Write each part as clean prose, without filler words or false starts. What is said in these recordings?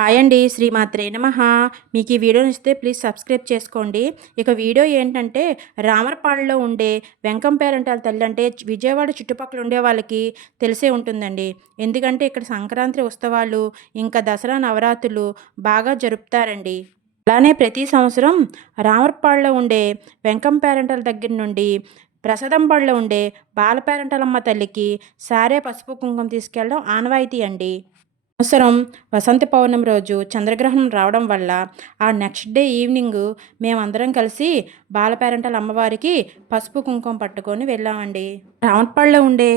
Hi అండి. శ్రీమాత్రే నమః. మీకు ఈ వీడియో నచ్చితే ప్లీజ్ సబ్స్క్రైబ్ చేసుకోండి. ఇక వీడియో ఏంటంటే రామరపాడులో ఉండే వెంకం పేరంటాల తల్లి అంటే విజయవాడ చుట్టుపక్కల ఉండే వాళ్ళకి తెలిసే ఉంటుందండి. ఎందుకంటే ఇక్కడ సంక్రాంతి ఉత్సవాలు, ఇంకా దసరా నవరాత్రులు బాగా జరుపుతారండి. అలానే ప్రతి సంవత్సరం రామరపాడులో ఉండే వెంకం పేరంటాల దగ్గర నుండి ప్రసాదంపాడులో ఉండే బాలపేరంటాలమ్మ తల్లికి సారే పసుపు కుంకుమ తీసుకెళ్ళడం ఆనవాయితీ అండి. సంవత్సరం వసంత పౌర్ణమి రోజు చంద్రగ్రహణం రావడం వల్ల ఆ నెక్స్ట్ డే ఈవినింగ్ మేమందరం కలిసి బాలపేరంటాల అమ్మవారికి పసుపు కుంకుమ పట్టుకొని వెళ్ళామండి. రామప్పాడులో ఉండే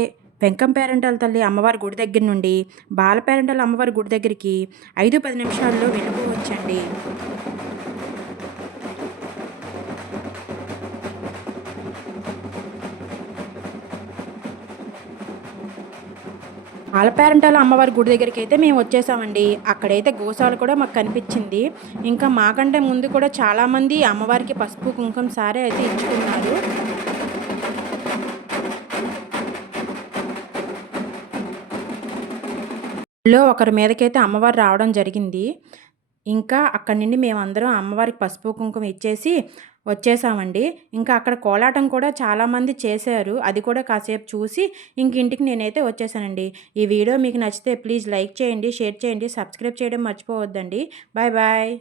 వెంకం పేరంటాల తల్లి అమ్మవారి గుడి దగ్గర నుండి బాలపేరంటాల అమ్మవారి గుడి దగ్గరికి 5-10 నిమిషాల్లో వెళ్ళిపోవచ్చండి. ఆలపేరంటాల అమ్మవారి గుడి దగ్గరికైతే మేము వచ్చేసామండి. అక్కడైతే గోశాల కూడా మాకు కనిపించింది. ఇంకా మాకంటే ముందు కూడా చాలామంది అమ్మవారికి పసుపు, కుంకుమ సారే అయితే ఇచ్చుకున్నారు. లో ఒకరి మీదకైతే అమ్మవారు రావడం జరిగింది. ఇంకా అక్కడి నుండి మేమందరం అమ్మవారికి పసుపు, కుంకుమ ఇచ్చేసి వచ్చేసామండి. ఇంకా అక్కడ కోలాటం కూడా చాలామంది చేశారు. అది కూడా కాసేపు చూసి ఇంక ఇంటికి నేనైతే వచ్చేసానండి. ఈ వీడియో మీకు నచ్చితే ప్లీజ్ లైక్ చేయండి, షేర్ చేయండి, సబ్స్క్రైబ్ చేయడం మర్చిపోవద్దండి. Bye bye.